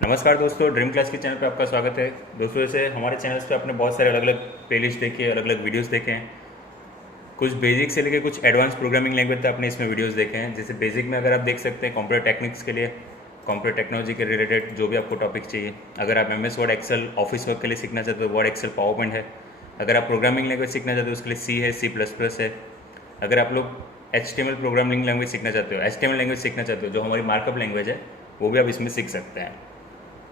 नमस्कार दोस्तों, dream class के चैनल पे आपका स्वागत है। दोस्तों, जैसे हमारे चैनल्स पे आपने बहुत सारे अलग अलग प्लेलिस्ट देखे, अलग अलग वीडियोस देखे हैं। कुछ बेसिक से लेके कुछ एडवांस प्रोग्रामिंग लैंग्वेज तक आपने इसमें वीडियोस देखे हैं। जैसे बेसिक में अगर आप देख सकते हैं कंप्यूटर टेक्निक्स के लिए, कंप्यूटर टेक्नोलॉजी के रिलेटेड जो भी आपको टॉपिक चाहिए। अगर आप M S Word Excel office work के लिए सीखना चाहते हो, वर्ड एक्सेल पावर पॉइंट है। अगर आप प्रोग्रामिंग लैंग्वेज सीखना चाहते हो उसके लिए सी है, सी प्लस प्लस है। अगर आप लोग H T M L programming language सीखना चाहते हो, H T M L language सीखना चाहते हो जो हमारी मार्कअप लैंग्वेज है, वो भी आप इसमें सीख सकते हैं।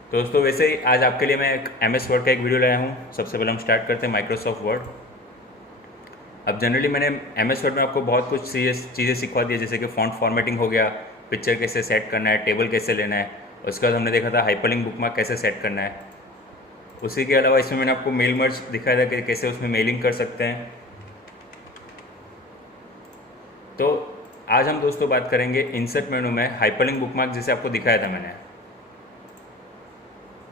तो दोस्तों, वैसे ही आज आपके लिए मैं एक एम एस वर्ड का एक वीडियो लाया हूँ। सबसे पहले हम स्टार्ट करते हैं माइक्रोसॉफ्ट वर्ड। अब जनरली मैंने एम एस वर्ड में आपको बहुत कुछ चीज़ें सिखवा दी है, जैसे कि फॉन्ट फॉर्मेटिंग हो गया, पिक्चर कैसे सेट करना है, टेबल कैसे लेना है। उसके बाद हमने देखा था हाइपरलिंक बुकमार्क कैसे सेट करना है। उसी के अलावा इसमें मैंने आपको मेल मर्ज दिखाया था कि कैसे उसमें मेलिंग कर सकते हैं। तो आज हम दोस्तों बात करेंगे इंसर्ट मेनू में हाइपरलिंक बुकमार्क, जैसे आपको दिखाया था मैंने।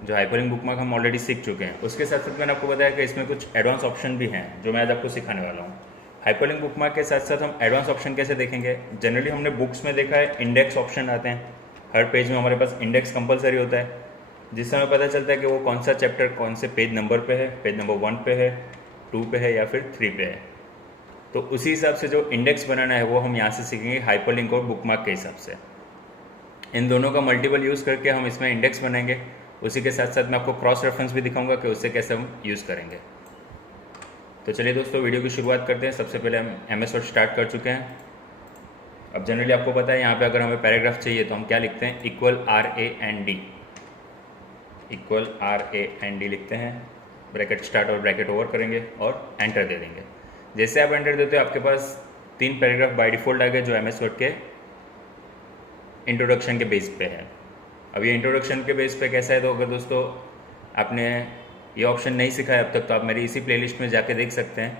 जो हाइपरलिंक बुकमार्क हम ऑलरेडी सीख चुके हैं, उसके साथ साथ मैंने आपको बताया कि इसमें कुछ एडवांस ऑप्शन भी हैं जो मैं आज आपको सिखाने वाला हूँ। हाइपरलिंक बुकमार्क के साथ साथ हम एडवांस ऑप्शन कैसे देखेंगे। जनरली हमने बुक्स में देखा है इंडेक्स ऑप्शन आते हैं। हर पेज में हमारे पास इंडेक्स कंपलसरी होता है, जिससे हमें पता चलता है कि वो कौन सा चैप्टर कौन से पेज नंबर पे है, पेज नंबर 1 पे है, 2 पे है या फिर 3 पे है। तो उसी हिसाब से जो इंडेक्स बनाना है वो हम यहाँ से सीखेंगे हाइपरलिंक और बुकमार्क के हिसाब से। इन दोनों का मल्टीपल यूज़ करके हम इसमें इंडेक्स बनाएंगे। उसी के साथ साथ मैं आपको क्रॉस रेफरेंस भी दिखाऊंगा कि उससे कैसे हम यूज़ करेंगे। तो चलिए दोस्तों, वीडियो की शुरुआत करते हैं। सबसे पहले हम एम एस वर्ड स्टार्ट कर चुके हैं। अब जनरली आपको पता है यहाँ पे अगर हमें पैराग्राफ चाहिए तो हम क्या लिखते हैं, इक्वल RAND, इक्वल RAND लिखते हैं। ब्रैकेट स्टार्ट और ब्रैकेट ओवर करेंगे और एंटर दे देंगे। जैसे आप एंटर देते हो आपके पास 3 पैराग्राफ बाय डिफ़ॉल्ट आ गए जो एम एस वर्ड के इंट्रोडक्शन के बेस पे है। अब ये इंट्रोडक्शन के बेस पे कैसा है, तो अगर दोस्तों आपने ये ऑप्शन नहीं सीखा है अब तक तो आप मेरी इसी प्लेलिस्ट में जाके देख सकते हैं।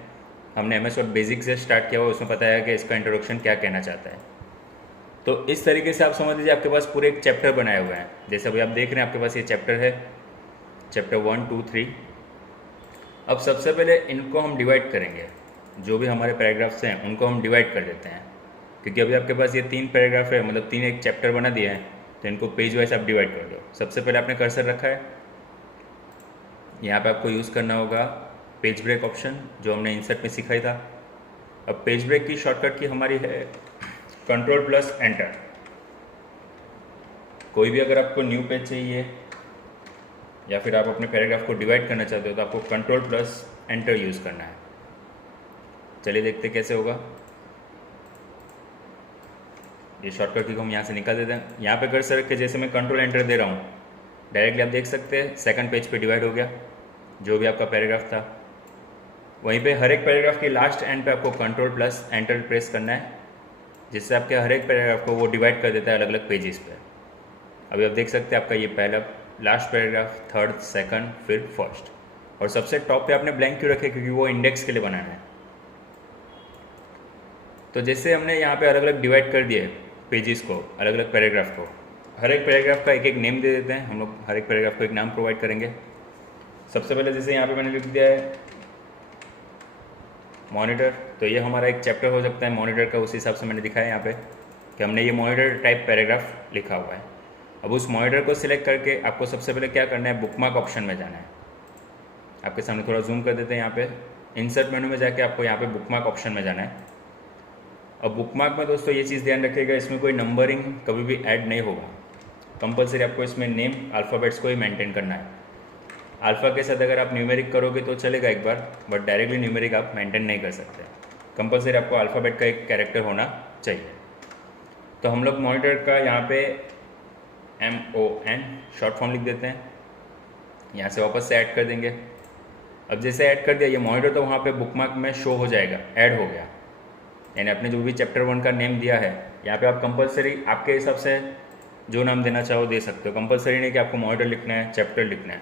हमने एम एस वर्ड बेसिक से स्टार्ट किया हुआ, उसमें बताया कि इसका इंट्रोडक्शन क्या कहना चाहता है। तो इस तरीके से आप समझ लीजिए आपके पास पूरे एक चैप्टर बनाए हुए हैं। जैसे अभी आप देख रहे हैं आपके पास ये चैप्टर है, चैप्टर 1, 2, 3। अब सबसे पहले इनको हम डिवाइड करेंगे। जो भी हमारे पैराग्राफ्स हैं उनको हम डिवाइड कर देते हैं, क्योंकि अभी आपके पास ये 3 पैराग्राफ है, मतलब 3 एक चैप्टर बना दिया है। तो इनको पेज वाइज आप डिवाइड कर दो। सबसे पहले आपने कर्सर रखा है, यहाँ पे आपको यूज़ करना होगा पेज ब्रेक ऑप्शन जो हमने इंसर्ट में सीखा ही था। अब पेज ब्रेक की शॉर्टकट की हमारी है Ctrl+Enter। कोई भी अगर आपको न्यू पेज चाहिए या फिर आप अपने पैराग्राफ को डिवाइड करना चाहते हो तो आपको Ctrl+Enter यूज़ करना है। चलिए देखते कैसे होगा। ये शॉर्टकट की को हम यहाँ से निकाल देते हैं। यहाँ पे कर्सर रख के जैसे मैं Ctrl+Enter दे रहा हूँ, डायरेक्टली आप देख सकते हैं सेकंड पेज पे डिवाइड हो गया जो भी आपका पैराग्राफ था। वहीं पे हर एक पैराग्राफ की लास्ट एंड पे आपको Ctrl+Enter प्रेस करना है, जिससे आपके हर एक पैराग्राफ को वो डिवाइड कर देता है अलग अलग पेजेस पे। अभी आप देख सकते हैं आपका ये पहला लास्ट पैराग्राफ, थर्ड, सेकंड, फिर फर्स्ट। और सबसे टॉप पे आपने ब्लैंक क्यों रखे, क्योंकि वो इंडेक्स के लिए बनाना है। तो जैसे हमने यहाँ पे अलग अलग डिवाइड कर दिए पेजेस को, अलग अलग पैराग्राफ को, हर एक पैराग्राफ का एक एक नेम दे देते हैं। हम लोग हर एक पैराग्राफ को एक नाम प्रोवाइड करेंगे। सबसे पहले जैसे यहाँ पे मैंने लिख दिया है मॉनिटर, तो ये हमारा एक चैप्टर हो सकता है मॉनिटर का। उस हिसाब से मैंने दिखाया यहाँ पे कि हमने ये मॉनिटर टाइप पैराग्राफ लिखा हुआ है। अब उस मॉनिटर को सिलेक्ट करके आपको सबसे पहले क्या करना है, बुकमार्क ऑप्शन में जाना है। आपके सामने थोड़ा जूम कर देते हैं। यहाँ पे इंसर्ट मेनू में जाके आपको यहाँ पे बुकमार्क ऑप्शन में जाना है। अब बुकमार्क में दोस्तों ये चीज़ ध्यान रखिएगा, इसमें कोई नंबरिंग कभी भी ऐड नहीं होगा। कंपलसरी आपको इसमें नेम अल्फ़ाबेट्स को ही मेंटेन करना है। अल्फ़ा के साथ अगर आप न्यूमेरिक करोगे तो चलेगा एक बार, बट डायरेक्टली न्यूमेरिक आप मेंटेन नहीं कर सकते। कंपलसरी आपको अल्फ़ाबेट का एक कैरेक्टर होना चाहिए। तो हम लोग मॉनिटर का यहाँ पे MON शॉर्ट फॉर्म लिख देते हैं। यहाँ से वापस से ऐड कर देंगे। अब जैसे ऐड कर दिया ये मॉनिटर, तो वहाँ पे बुकमार्क में शो हो जाएगा, ऐड हो गया। यानी आपने जो भी चैप्टर 1 का नेम दिया है, यहाँ पे आप कंपलसरी आपके हिसाब से जो नाम देना चाहो दे सकते हो। कंपलसरी नहीं कि आपको मॉनिटर लिखना है, चैप्टर लिखना है।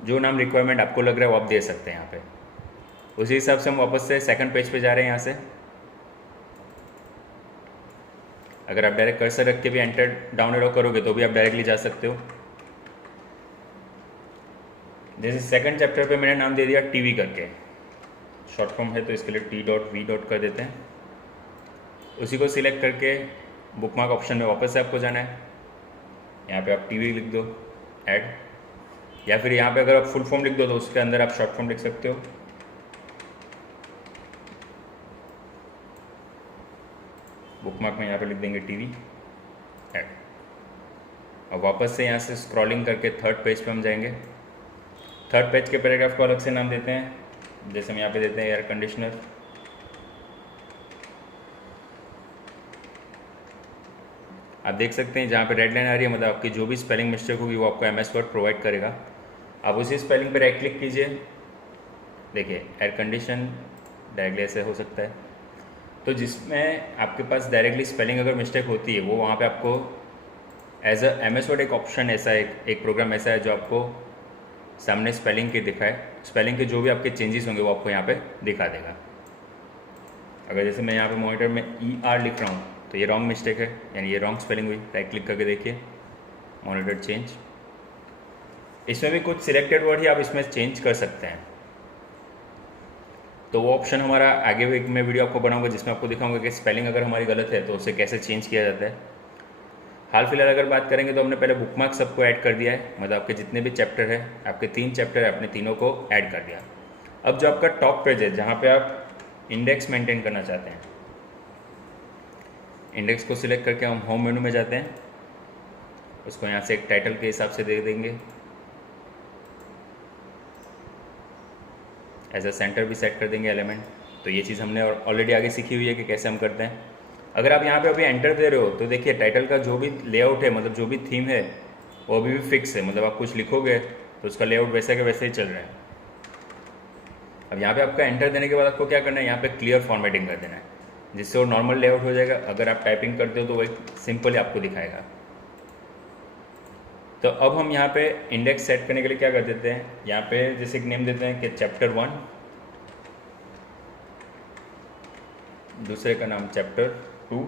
जो नाम रिक्वायरमेंट आपको लग रहा है वो आप दे सकते हैं यहाँ पे। उसी हिसाब से हम वापस से सेकंड पेज पे जा रहे हैं। यहाँ से अगर आप डायरेक्ट कर्सर रख के भी एंटर डाउन एरो करोगे तो भी आप डायरेक्टली जा सकते हो। जैसे सेकंड चैप्टर पे मैंने नाम दे दिया टीवी करके, शॉर्ट फॉर्म है तो इसके लिए T.V. कर देते हैं। उसी को सिलेक्ट करके बुकमार्क ऑप्शन में वापस से आपको जाना है। यहाँ पे आप टीवी लिख दो, ऐड, या फिर यहाँ पे अगर आप फुल फॉर्म लिख दो तो उसके अंदर आप शॉर्ट फॉर्म लिख सकते हो। बुकमार्क में यहाँ पे लिख देंगे टीवी ऐड। और वापस से यहाँ से स्क्रॉलिंग करके थर्ड पेज पे हम जाएंगे। थर्ड पेज के पैराग्राफ को अलग से नाम देते हैं, जैसे हम यहाँ पे देते हैं एयर कंडीशनर। आप देख सकते हैं जहाँ पे रेड लाइन आ रही है, मतलब आपकी जो भी स्पेलिंग मिस्टेक होगी वो आपको MS वर्ड प्रोवाइड करेगा। आप उसी स्पेलिंग पे राइट क्लिक कीजिए, देखिए एयर कंडीशन डायरेक्टली ऐसे हो सकता है। तो जिसमें आपके पास डायरेक्टली स्पेलिंग अगर मिस्टेक होती है वो वहाँ पे आपको एज अ MS वर्ड एक ऑप्शन ऐसा एक प्रोग्राम ऐसा है जो आपको सामने स्पेलिंग के दिखाए, स्पेलिंग के जो भी आपके चेंजेस होंगे वो आपको यहाँ पे दिखा देगा। अगर जैसे मैं यहाँ पे मॉनिटर में ER लिख रहा हूँ तो ये रॉन्ग मिस्टेक है, यानी ये रॉन्ग स्पेलिंग हुई। राइट क्लिक करके देखिए मॉनिटर चेंज। इसमें भी कुछ सिलेक्टेड वर्ड ही आप इसमें चेंज कर सकते हैं, तो वो ऑप्शन हमारा आगे भी मैं वीडियो आपको बनाऊंगा जिसमें आपको दिखाऊंगा कि स्पेलिंग अगर हमारी गलत है तो उसे कैसे चेंज किया जाता है। हाल फिलहाल अगर बात करेंगे तो हमने पहले बुकमार्क सबको ऐड कर दिया है, मतलब आपके जितने भी चैप्टर है, आपके 3 चैप्टर है, आपने तीनों को ऐड कर दिया। अब जो आपका टॉप पेज है जहाँ पे आप इंडेक्स मेंटेन करना चाहते हैं, इंडेक्स को सिलेक्ट करके हम होम मेनू में जाते हैं, उसको यहाँ से एक टाइटल के हिसाब से दे देंगे, एज अ सेंटर भी सेट कर देंगे एलिमेंट। तो ये चीज़ हमने ऑलरेडी आगे सीखी हुई है कि कैसे हम करते हैं। अगर आप यहाँ पे अभी एंटर दे रहे हो तो देखिए टाइटल का जो भी लेआउट है, मतलब जो भी थीम है वो अभी भी फिक्स है, मतलब आप कुछ लिखोगे तो उसका लेआउट वैसे के वैसे ही चल रहा है। अब यहाँ पे आपका एंटर देने के बाद आपको क्या करना है, यहाँ पे क्लियर फॉर्मेटिंग कर देना है, जिससे वो नॉर्मल लेआउट हो जाएगा। अगर आप टाइपिंग करते हो तो वही सिंपल ही आपको दिखाएगा। तो अब हम यहाँ पे इंडेक्स सेट करने के लिए क्या कर देते हैं, यहाँ पे जैसे एक नेम देते हैं कि चैप्टर 1, दूसरे का नाम चैप्टर 2,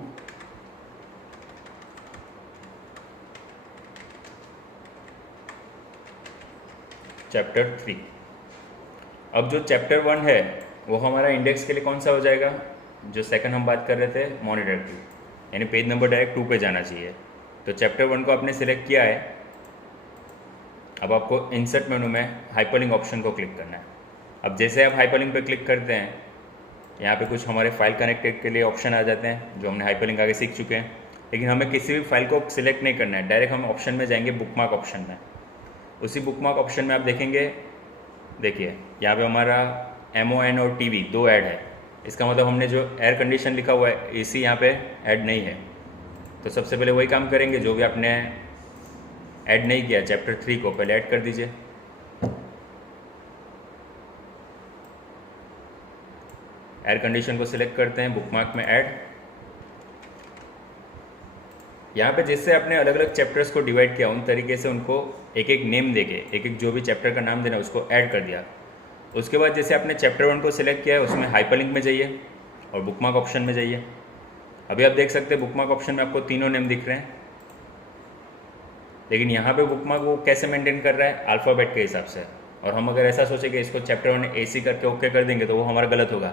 चैप्टर 3। अब जो चैप्टर 1 है वो हमारा इंडेक्स के लिए कौन सा हो जाएगा, जो सेकंड हम बात कर रहे थे मॉनिटर की, यानी पेज नंबर डायरेक्ट 2 पे जाना चाहिए। तो चैप्टर 1 को आपने सिलेक्ट किया है। अब आपको इंसर्ट मेनू में हाइपरलिंक ऑप्शन को क्लिक करना है। अब जैसे आप हाइपरलिंक पे क्लिक करते हैं, यहाँ पे कुछ हमारे फाइल कनेक्टेड के लिए ऑप्शन आ जाते हैं जो हमने हाइपरलिंक आगे सीख चुके हैं। लेकिन हमें किसी भी फाइल को सिलेक्ट नहीं करना है, डायरेक्ट हम ऑप्शन में जाएंगे, बुकमार्क ऑप्शन में। उसी बुकमार्क ऑप्शन में आप देखेंगे, देखिए यहाँ पे हमारा MON और TV 2 ऐड है। इसका मतलब हमने जो एयर कंडीशन लिखा हुआ है AC यहाँ पे ऐड नहीं है। तो सबसे पहले वही काम करेंगे जो भी आपने ऐड नहीं किया, चैप्टर 3 को पहले ऐड कर दीजिए। एयर कंडीशन को सिलेक्ट करते हैं, बुकमार्क में ऐड। यहाँ पे जैसे आपने अलग अलग चैप्टर्स को डिवाइड किया उन तरीके से उनको एक एक नेम देके, एक एक जो भी चैप्टर का नाम देना उसको ऐड कर दिया। उसके बाद जैसे आपने चैप्टर 1 को सिलेक्ट किया है उसमें हाइपरलिंक में जाइए और बुकमार्क ऑप्शन में जाइए। अभी आप देख सकते हैं बुकमार्क ऑप्शन में आपको तीनों नेम दिख रहे हैं, लेकिन यहाँ पे बुकमार्क वो कैसे मेंटेन कर रहा है, अल्फ़ाबेट के हिसाब से। और हम अगर ऐसा सोचे कि इसको चैप्टर 1 AC करके ओके कर देंगे तो वो हमारा गलत होगा,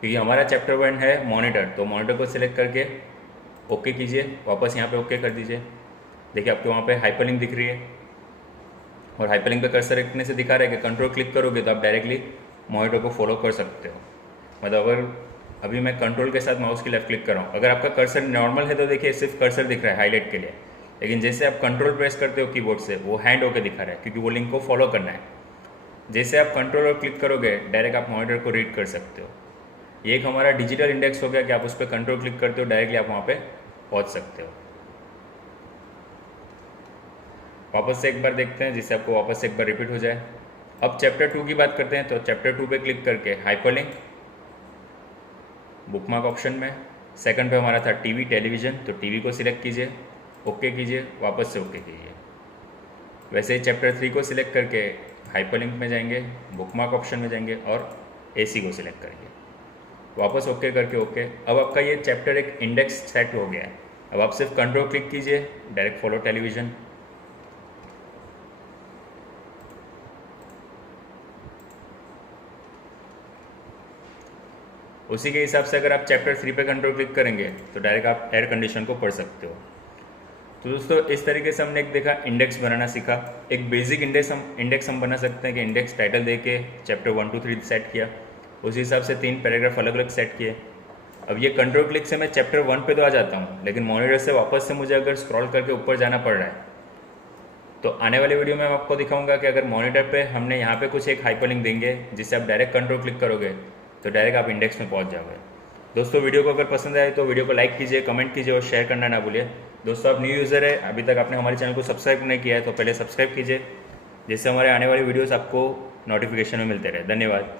क्योंकि हमारा चैप्टर 1 है मॉनिटर। तो मॉनिटर को सिलेक्ट करके ओके कीजिए, वापस यहाँ पे ओके कर दीजिए। देखिए आपको वहाँ पे हाइपरलिंक दिख रही है, और हाइपरलिंक पे कर्सर रखने से दिखा रहा है कि कंट्रोल क्लिक करोगे तो आप डायरेक्टली मॉनिटर को फॉलो कर सकते हो। मतलब अगर अभी मैं कंट्रोल के साथ माउस की लेफ्ट क्लिक कर रहा हूँ, अगर आपका कर्सर नॉर्मल है तो देखिए सिर्फ कर्सर दिख रहा है हाईलाइट के लिए, लेकिन जैसे आप कंट्रोल प्रेस करते हो कीबोर्ड से वो हैंड होकर दिखा रहा है, क्योंकि वो लिंक को फॉलो करना है। जैसे आप कंट्रोल और क्लिक करोगे डायरेक्ट आप मॉनिटर को रीड कर सकते हो। ये एक हमारा डिजिटल इंडेक्स हो गया कि आप उस पर कंट्रोल क्लिक करते हो डायरेक्टली आप वहाँ पे पहुँच सकते हो। वापस से एक बार देखते हैं जिससे आपको वापस से एक बार रिपीट हो जाए। अब चैप्टर 2 की बात करते हैं, तो चैप्टर 2 पे क्लिक करके हाइपरलिंक, बुकमार्क ऑप्शन में सेकंड पे हमारा था टीवी टेलीविज़न, तो टीवी को सिलेक्ट कीजिए, ओके कीजिए, वापस से ओके कीजिए। वैसे ही चैप्टर 3 को सिलेक्ट करके हाइपरलिंक में जाएंगे, बुकमार्क ऑप्शन में जाएंगे और AC को सिलेक्ट करेंगे, वापस ओके करके ओके। अब आपका ये चैप्टर एक इंडेक्स सेट हो गया है। अब आप सिर्फ कंट्रोल क्लिक कीजिए, डायरेक्ट फॉलो टेलीविज़न। उसी के हिसाब से अगर आप चैप्टर 3 पे कंट्रोल क्लिक करेंगे तो डायरेक्ट आप एयर कंडीशन को पढ़ सकते हो। तो दोस्तों इस तरीके से हमने एक देखा इंडेक्स बनाना सीखा। एक बेसिक इंडेक्स हम बना सकते हैं कि इंडेक्स टाइटल दे के चैप्टर 1 to 3 सेट किया, उसी हिसाब से 3 पैराग्राफ अलग अलग सेट किए। अब ये कंट्रोल क्लिक से मैं चैप्टर 1 पे तो आ जाता हूँ, लेकिन मॉनिटर से वापस से मुझे अगर स्क्रॉल करके ऊपर जाना पड़ रहा है तो आने वाले वीडियो में मैं आपको दिखाऊंगा कि अगर मॉनिटर पे हमने यहाँ पे कुछ एक हाइपरलिंक देंगे जिससे आप डायरेक्ट कंट्रोल क्लिक करोगे तो डायरेक्ट आप इंडेक्स में पहुँच जाओगे। दोस्तों वीडियो को अगर पसंद आए तो वीडियो को लाइक कीजिए, कमेंट कीजिए और शेयर करना ना भूलिए। दोस्तों आप न्यू यूज़र है, अभी तक आपने हमारे चैनल को सब्सक्राइब नहीं किया है तो पहले सब्सक्राइब कीजिए, जिससे हमारे आने वाली वीडियोस आपको नोटिफिकेशन में मिलते रहे। धन्यवाद।